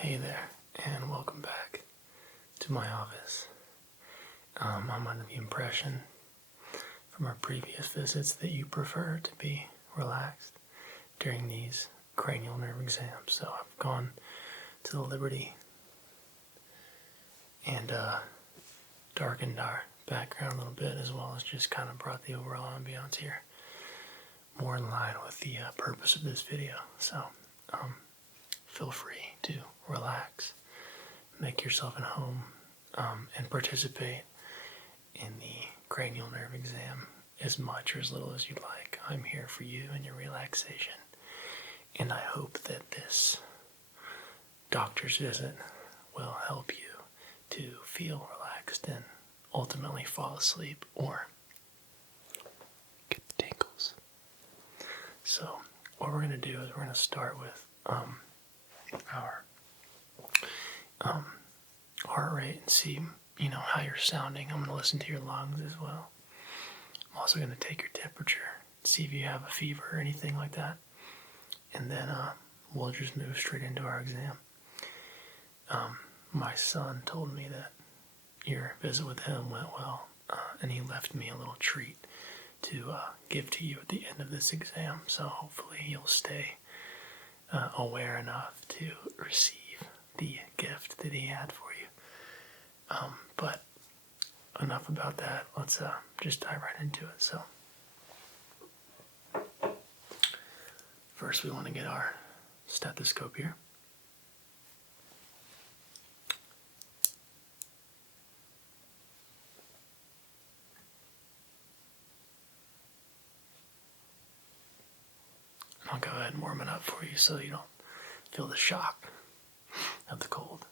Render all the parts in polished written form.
Hey there, and welcome back to my office. I'm under the impression from our previous visits that you prefer to be relaxed during these cranial nerve exams, so I've gone to the liberty and darkened our background a little bit, as well as just kind of brought the overall ambiance here more in line with the purpose of this video. So feel free to relax, make yourself at home, and participate in the cranial nerve exam as much or as little as you'd like. I'm here for you and your relaxation, and I hope that this doctor's visit will help you to feel relaxed and ultimately fall asleep or get the tingles. So what we're going to do is we're going to start with our heart rate and see, how you're sounding. I'm going to listen to your lungs as well. I'm also going to take your temperature, see if you have a fever or anything like that. And then we'll just move straight into our exam. My son told me that your visit with him went well, and he left me a little treat to give to you at the end of this exam. So hopefully you'll stay aware enough to receive the gift that he had for you. But enough about that. Let's just dive right into it. So first we want to get our stethoscope here. And I'll go ahead and warm it up for you so you don't feel the shock of the cold.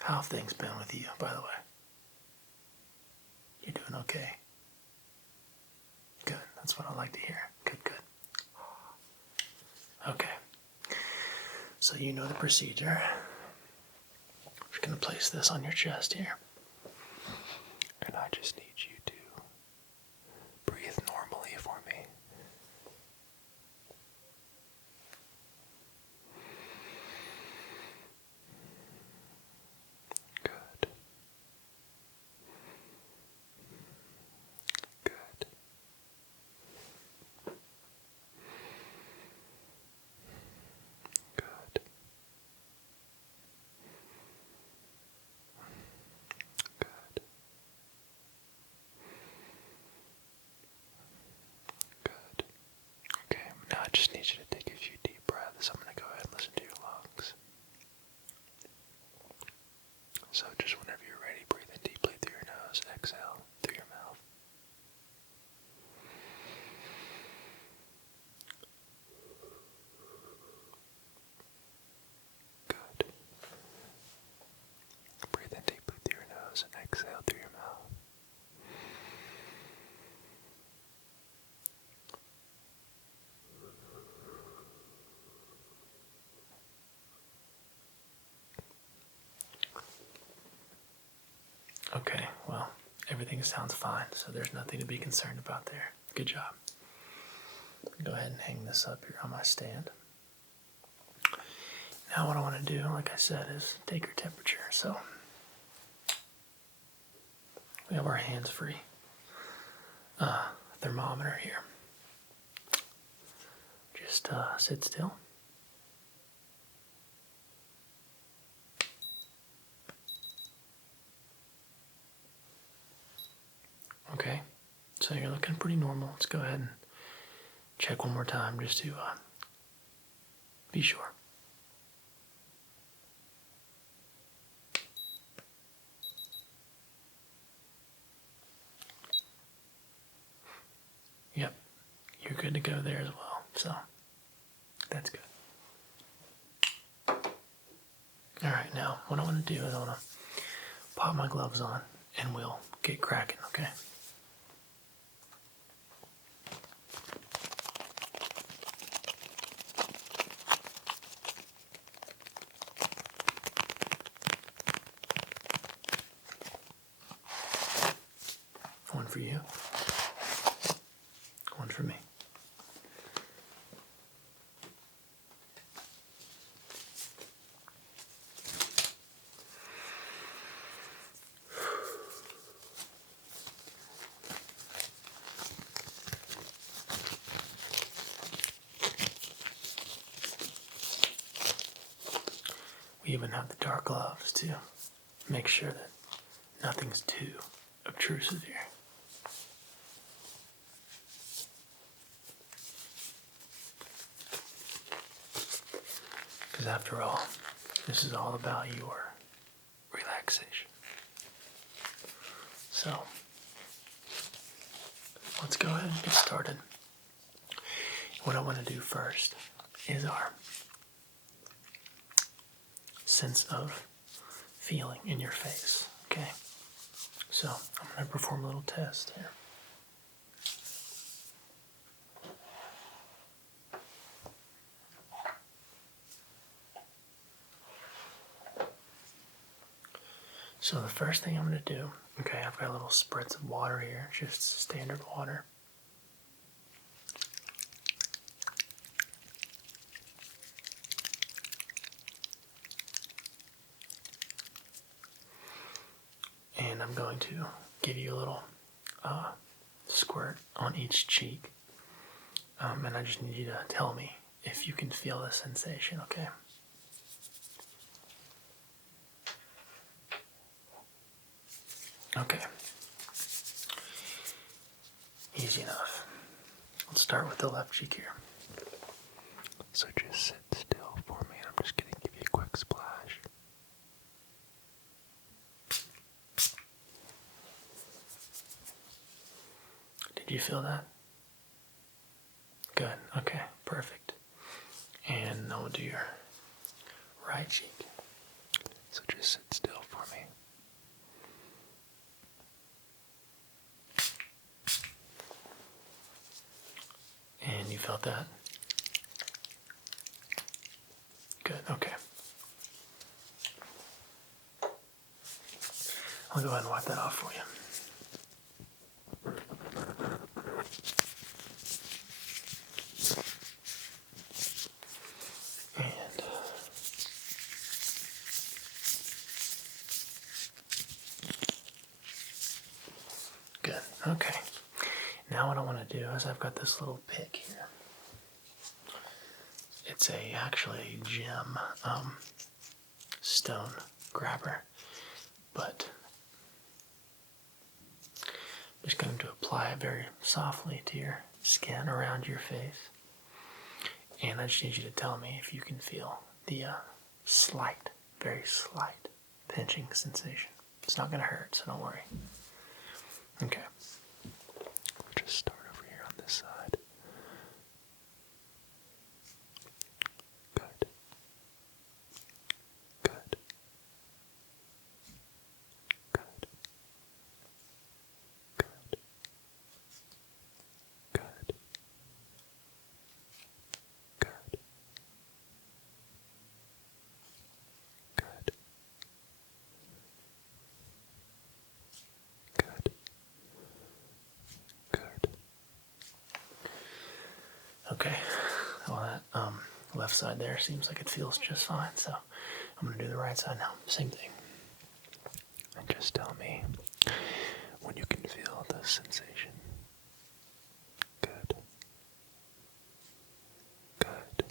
How have things been with you, by the way? You're doing okay? Good. That's what I like to hear. Good. Okay. So you know the procedure. I'm just going to place this on your chest here. And I just need you to breathe normally for me. Good. Good. Good. Good. Good. Okay, now I just need you to take a few deep breaths. I'm going to go ahead and listen to your lungs. So just whenever you're ready, breathe in deeply through your nose, exhale through your mouth. Good. Breathe in deeply through your nose and exhale through your mouth. Okay, well, everything sounds fine, so there's nothing to be concerned about there. Good job. Go ahead and hang this up here on my stand. Now what I want to do, like I said, is take your temperature. So we have our hands free. Thermometer here. Just sit still. Okay, so you're looking pretty normal. Let's go ahead and check one more time just to be sure. Yep, you're good to go there as well, so that's good. Alright, now what I want to do is I want to pop my gloves on and we'll get cracking, okay? for you. One for me. We even have the dark gloves to make sure that nothing's too obtrusive here. Because after all, this is all about your relaxation. So, let's go ahead and get started. What I want to do first is our sense of feeling in your face, okay? So, I'm going to perform a little test here. So the first thing I'm going to do, okay, I've got a little spritz of water here, just standard water. And I'm going to give you a little squirt on each cheek. And I just need you to tell me if you can feel the sensation, okay? Okay. Easy enough. Let's start with the left cheek here. So just sit still for me, and I'm just going to give you a quick splash. Did you feel that? Good. Okay. Perfect. And now we'll do your right cheek. So just sit still for me. And you felt that? Good. Okay. I'll go ahead and wipe that off for you. Good. Okay. Now what I want to do is I've got this little pick here. It's actually a gem stone grabber, but I'm just going to apply it very softly to your skin around your face. And I just need you to tell me if you can feel the slight, very slight pinching sensation. It's not going to hurt, so don't worry. Okay. We'll just start over here on this side. Good. Good. Good. Good. Good. Good. Good. Good. Good. Okay. Well, that left side there seems like it feels just fine, so I'm going to do the right side now. Same thing. And just tell me when you can feel the sensation. Good. Good.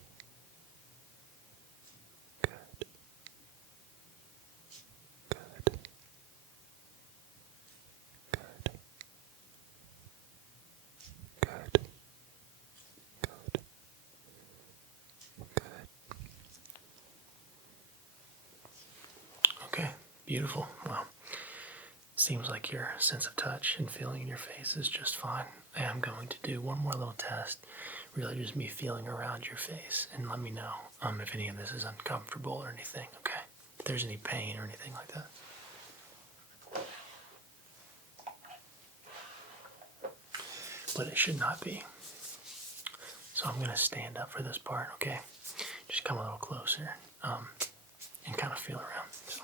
Good. Good. Good. Good. Good. Good. Okay, beautiful. Well, it seems like your sense of touch and feeling in your face is just fine. I am going to do one more little test, really just me feeling around your face, and let me know if any of this is uncomfortable or anything, okay? If there's any pain or anything like that. But it should not be. So I'm going to stand up for this part, okay? Just come a little closer and kind of feel around. So.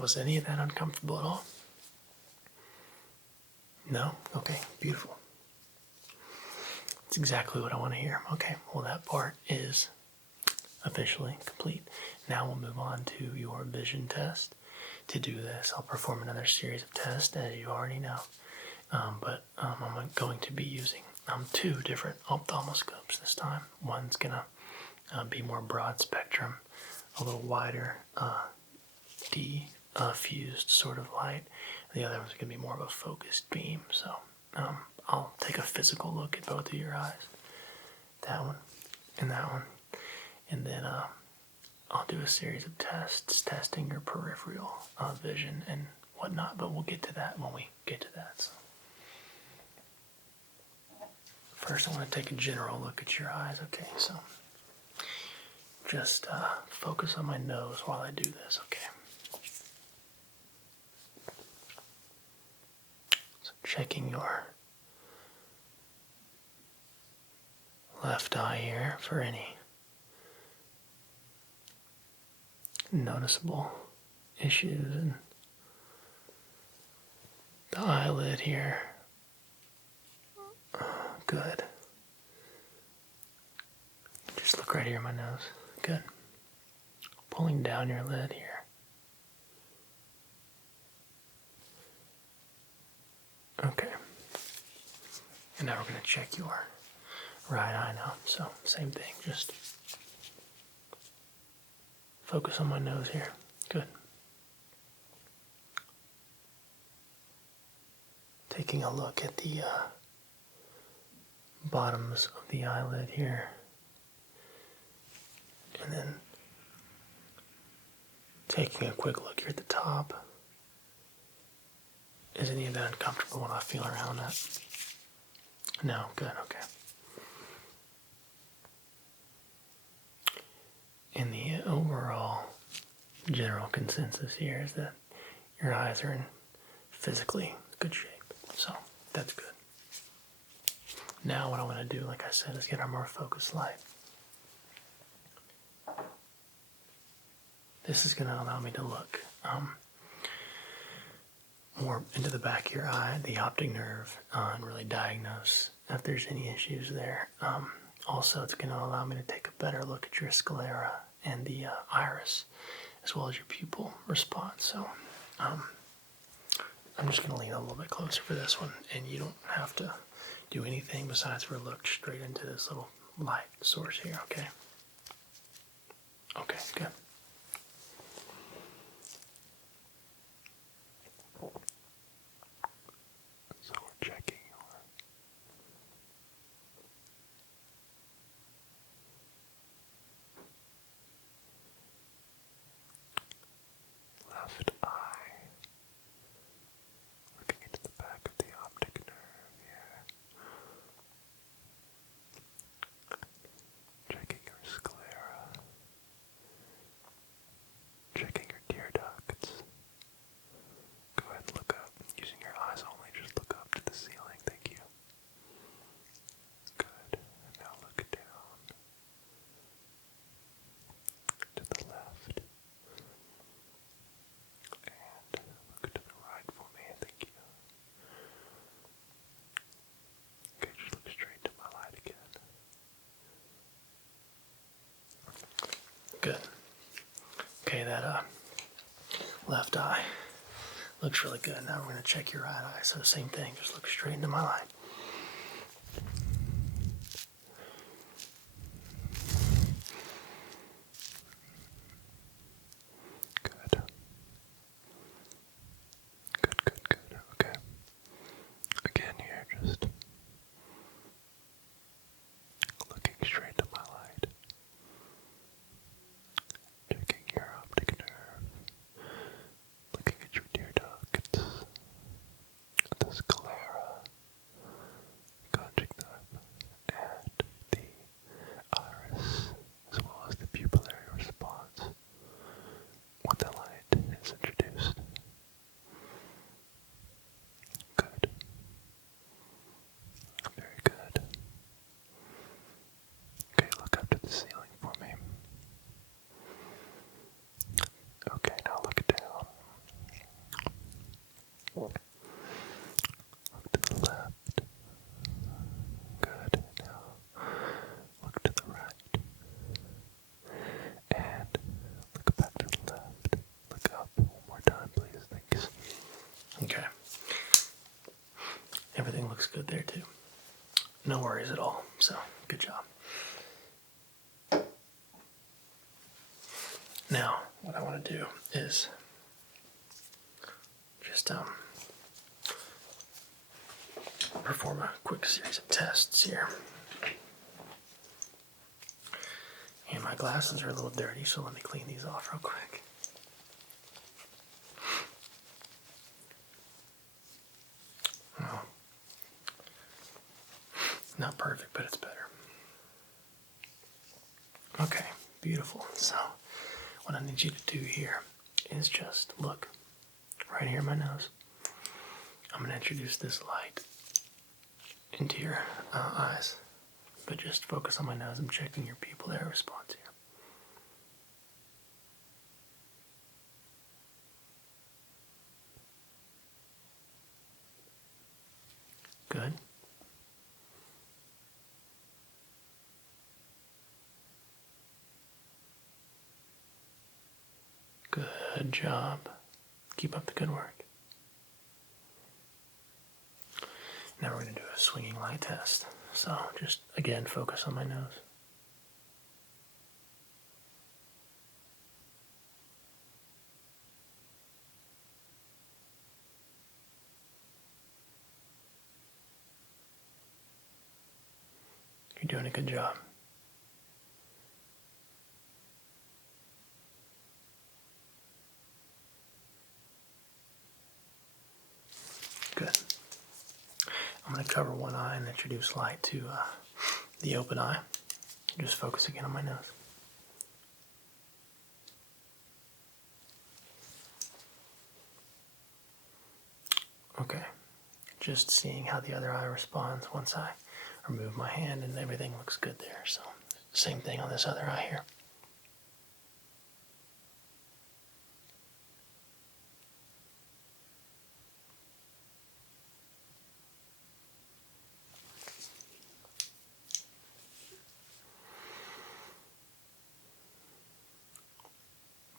Was any of that uncomfortable at all? No? Okay, beautiful. That's exactly what I want to hear. Okay, well, that part is officially complete. Now we'll move on to your vision test. To do this, I'll perform another series of tests, as you already know. But I'm going to be using 2 different ophthalmoscopes this time. One's going to be more broad spectrum, a little wider, diffused sort of light. The other one's going to be more of a focused beam. So I'll take a physical look at both of your eyes, that one and that one, and then I'll do a series of tests testing your peripheral vision and whatnot, but we'll get to that when we get to that. So first I want to take a general look at your eyes. Okay, so just focus on my nose while I do this, okay? So checking your left eye here for any noticeable issues in the eyelid here. Good. Just look right here in my nose. Good. Pulling down your lid here. Okay. And now we're going to check your right eye now. So, same thing. Just focus on my nose here. Good. Taking a look at the bottoms of the eyelid here. And then taking a quick look here at the top. Is any of that uncomfortable when I feel around that? No? Good, okay. And the overall general consensus here is that your eyes are in physically good shape. So, that's good. Now what I want to do, like I said, is get our more focused light. This is going to allow me to look more into the back of your eye, the optic nerve, and really diagnose if there's any issues there. Also, it's going to allow me to take a better look at your sclera and the iris, as well as your pupil response. So, I'm just going to lean a little bit closer for this one, and you don't have to do anything besides for look straight into this little light source here, okay? Okay, good. So we're checking your left eye. Looking into the back of the optic nerve here. Checking your sclera. Checking your tear ducts. Go ahead and look up. Using your eyes only, just look up to the ceiling. Thank you. Good. And now look down to the left. And look to the right for me. Thank you. Okay, just look straight to my light again. Good. Okay, that left eye looks really good. Now we're going to check your right eye. So same thing, just look straight into my light. Good. Good. Okay. Again here, just looking straight to my light. Checking your optic nerve. Looking at your tear ducts. The sclera. Okay. Everything looks good there too. No worries at all. So, good job. Now, what I want to do is just perform a quick series of tests here. And my glasses are a little dirty, so let me clean these off real quick. Well, not perfect, but it's better. Okay, beautiful. So, what I need you to do here is just look right here in my nose. I'm going to introduce this light into your eyes, but just focus on my nose. I'm checking your pupillary response here. Good. Good job. Keep up the good work. Now we're going to do a swinging light test. So just, again, focus on my nose. You're doing a good job. Good. I'm going to cover one eye and introduce light to the open eye. Just focus again on my nose. Okay. Just seeing how the other eye responds once I remove my hand, and everything looks good there. So, same thing on this other eye here.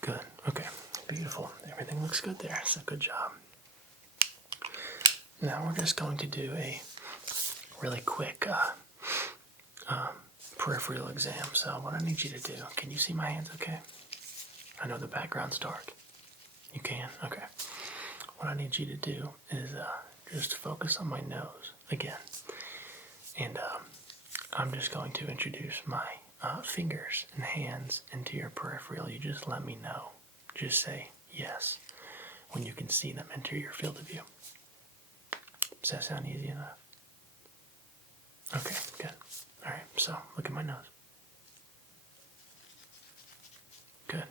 Good. Okay. Beautiful. Everything looks good there. So, good job. Now we're just going to do a really quick peripheral exam. So what I need you to do, can you see my hands okay? I know the background's dark. You can? Okay. What I need you to do is just focus on my nose again. And I'm just going to introduce my fingers and hands into your peripheral. You just let me know. Just say yes when you can see them enter your field of view. Does that sound easy enough? Okay, good. Alright, so look at my nose. Good.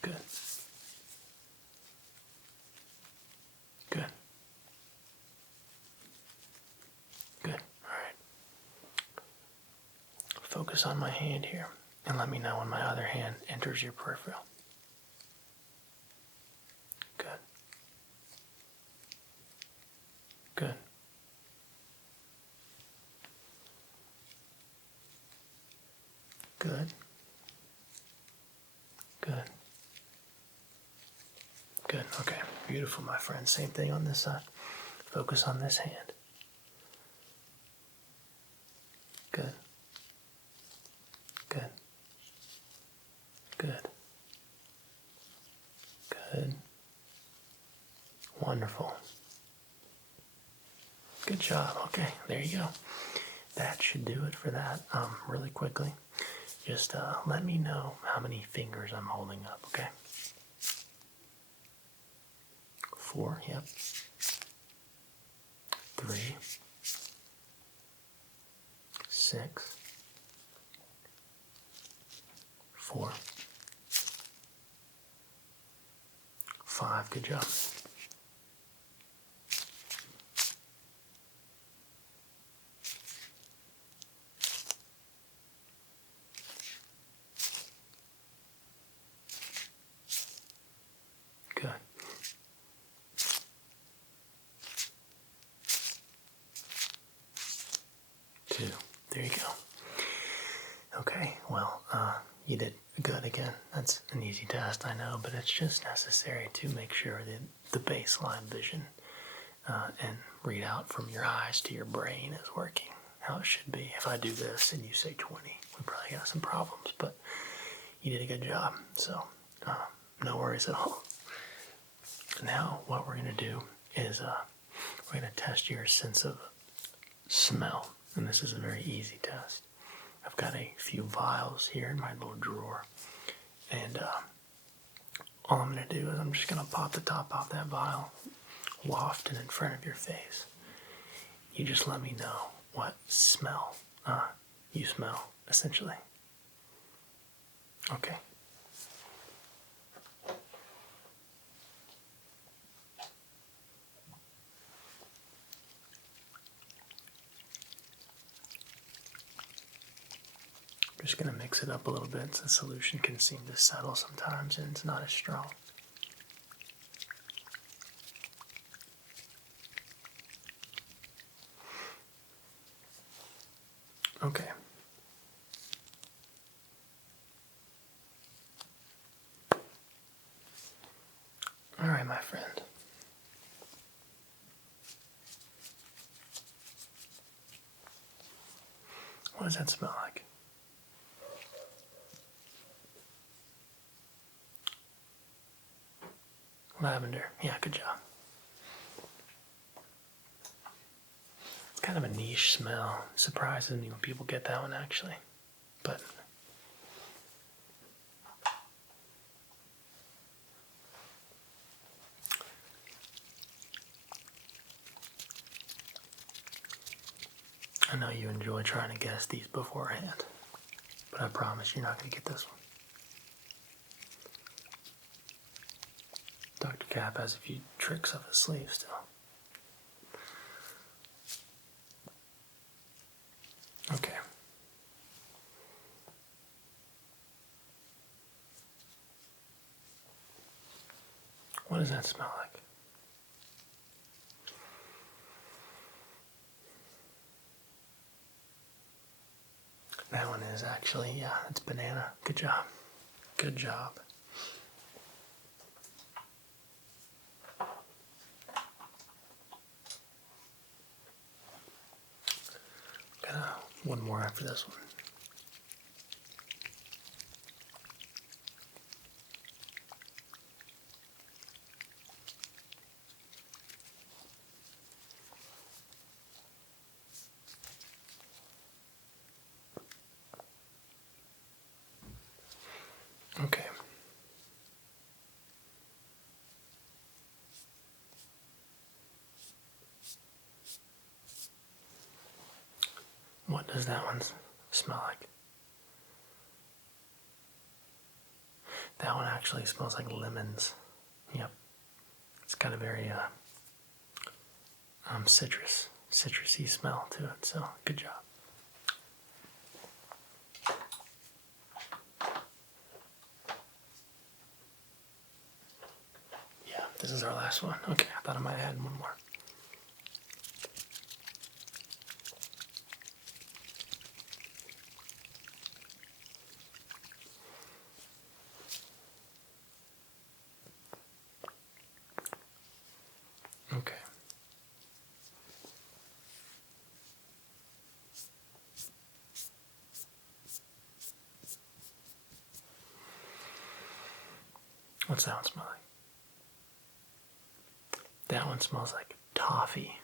Good. Good. Good. Alright. Focus on my hand here and let me know when my other hand enters your peripheral. Good. Good. Good. Good. Good. Okay. Beautiful, my friend. Same thing on this side. Focus on this hand. Good. Good. Good. Good. Wonderful. Good job. Okay, there you go. That should do it for that. Really quickly, just let me know how many fingers I'm holding up, okay? 4, yep. 3, 6, 4, 5, good job. Good. 2, there you go. Okay, well, you did good again. That's an easy test, I know, but it's just necessary to make sure that the baseline vision and readout from your eyes to your brain is working how it should be. If I do this and you say 20, we probably got some problems, but you did a good job, so no worries at all. Now what we're going to do is we're going to test your sense of smell, and this is a very easy test. I've got a few vials here in my little drawer, and all I'm going to do is I'm just going to pop the top off that vial, waft it in front of your face. You just let me know what smell you smell, essentially. Okay. I'm just going to mix it up a little bit so the solution can seem to settle sometimes and it's not as strong. Okay. All right, my friend. What does that smell like? Lavender. Yeah, good job. It's kind of a niche smell. Surprises me when people get that one, actually. But I know you enjoy trying to guess these beforehand, but I promise you're not going to get this one. Dr. Cap has a few tricks up his sleeve still. Okay. What does that smell like? That one is actually, yeah, it's banana. Good job. Good job. Got one more after this one. Okay. What does that one smell like? That one actually smells like lemons. Yep. It's got a very citrusy smell to it, so good job. Yeah, this is our last one. Okay, I thought I might add one more. Okay. What's that one smell like? That one smells like toffee.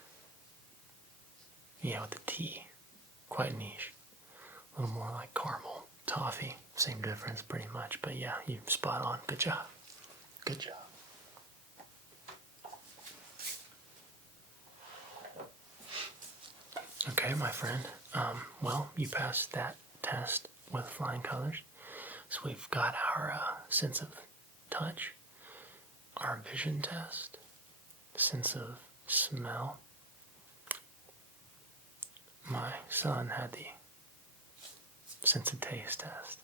Yeah, with the T. Quite niche. A little more like caramel. Toffee. Same difference pretty much, but yeah, you're spot on. Good job. Good job. Okay, my friend. Well, you passed that test with flying colors. So we've got our sense of touch, our vision test, sense of smell. My son had the sense of taste test,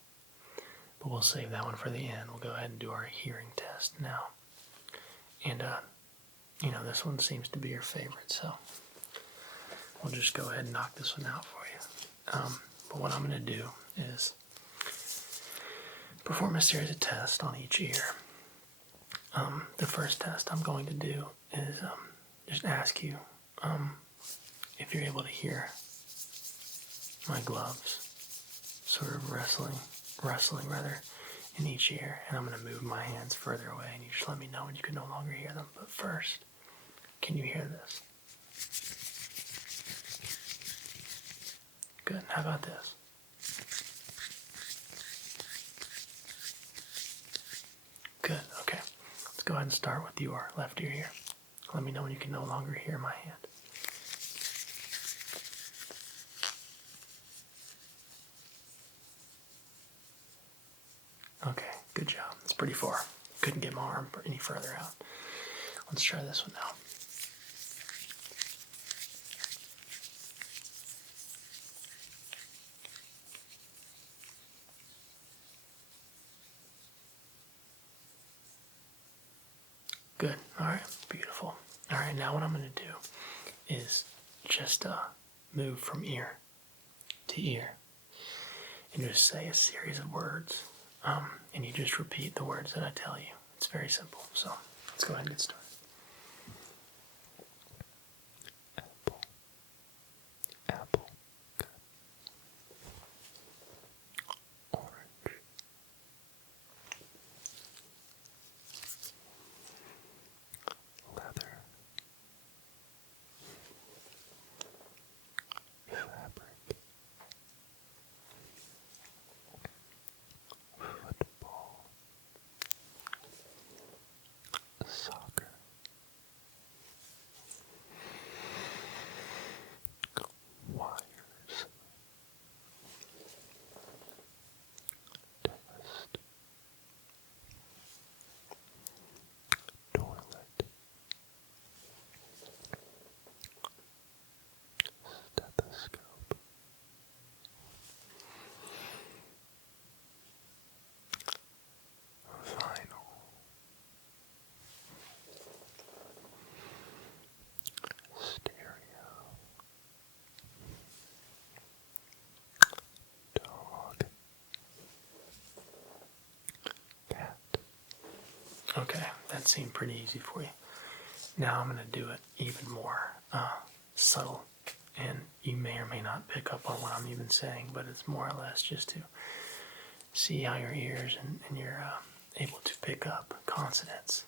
but we'll save that one for the end. We'll go ahead and do our hearing test now. And, this one seems to be your favorite, so we'll just go ahead and knock this one out for you. But what I'm going to do is perform a series of tests on each ear. The first test I'm going to do is just ask you if you're able to hear my gloves sort of wrestling rather, in each ear, and I'm going to move my hands further away, and you just let me know when you can no longer hear them. But first, can you hear this? Good. How about this? Good. Okay. Let's go ahead and start with your left ear here. Let me know when you can no longer hear my hand. Okay, good job. That's pretty far. Couldn't get my arm any further out. Let's try this one now. Good. All right. Beautiful. All right. Now what I'm going to do is just move from ear to ear and just say a series of words. And you just repeat the words that I tell you. It's very simple. So let's go ahead and get started. Apple. Apple. Good. Orange. Leather. Fabric. Football. Soccer. Wires. Dentist. Toilet. Stethoscope. Vinyl. Stereo. Dog. Cat. Okay, that seemed pretty easy for you. Now I'm going to do it even more subtle, and you may or may not pick up on what I'm even saying, but it's more or less just to see how your ears and you're able to pick up consonants.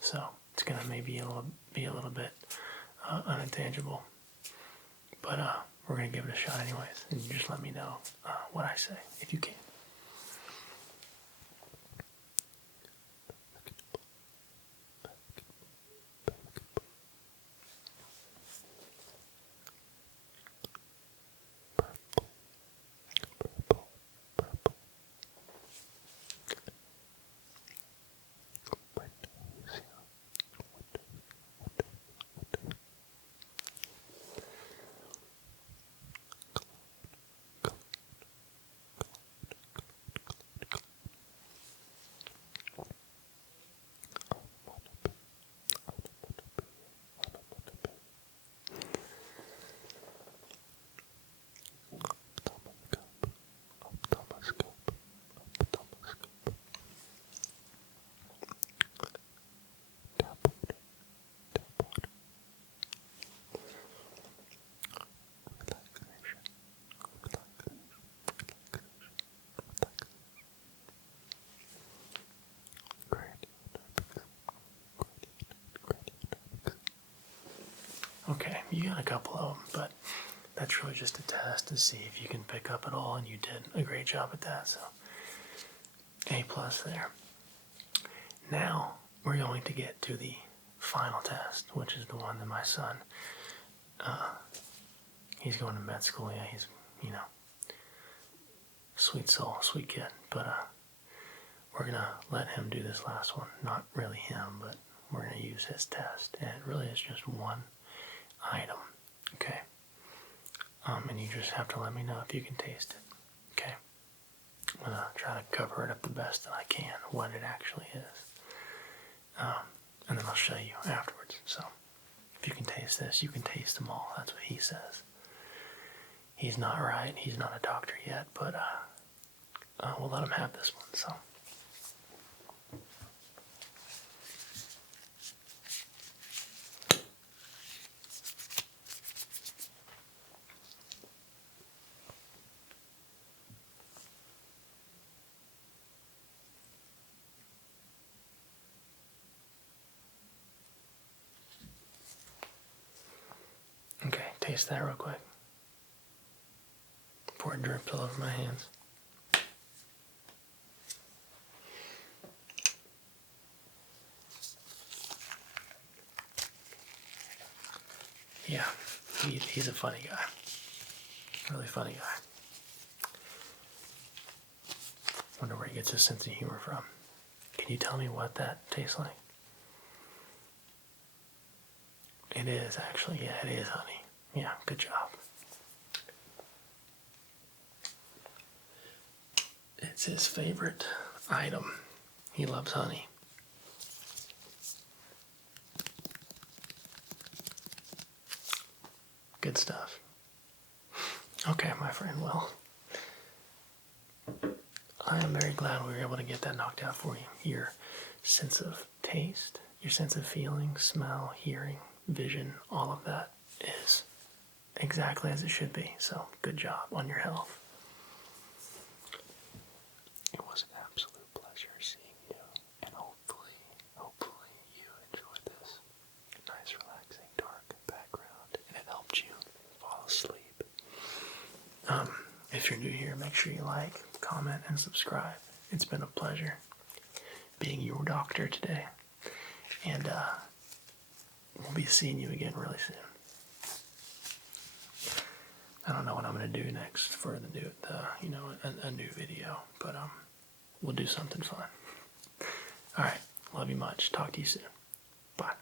So it's going to maybe be a little bit unintelligible, but we're going to give it a shot anyways, and you just let me know what I say, if you can. Okay, you got a couple of them, but that's really just a test to see if you can pick up at all, and you did a great job at that, so A+ there. Now we're going to get to the final test, which is the one that my son, he's going to med school. Yeah, he's, sweet soul, sweet kid, but we're going to let him do this last one. Not really him, but we're going to use his test, and it really is just one item, okay? And you just have to let me know if you can taste it, okay? I'm going to try to cover it up the best that I can, what it actually is. And then I'll show you afterwards. So, if you can taste this, you can taste them all. That's what he says. He's not right. He's not a doctor yet, but we'll let him have this one. So. Okay, taste that real quick before it drips all over my hands. Yeah, he's a funny guy. Really funny guy. Wonder where he gets his sense of humor from. Can you tell me what that tastes like? It is actually, yeah, it is honey. Yeah, good job. It's his favorite item. He loves honey. Good stuff. Okay, my friend, well, I am very glad we were able to get that knocked out for you. Your sense of taste, your sense of feeling, smell, hearing, vision, all of that is exactly as it should be. So, good job on your health. It was an absolute pleasure seeing you, and hopefully you enjoyed this nice, relaxing, dark background, and it helped you fall asleep. If you're new here, make sure you like, comment, and subscribe. It's been a pleasure being your doctor today, and we'll be seeing you again really soon. I don't know what I'm gonna do next for a new video, but we'll do something fun. All right, love you much. Talk to you soon. Bye.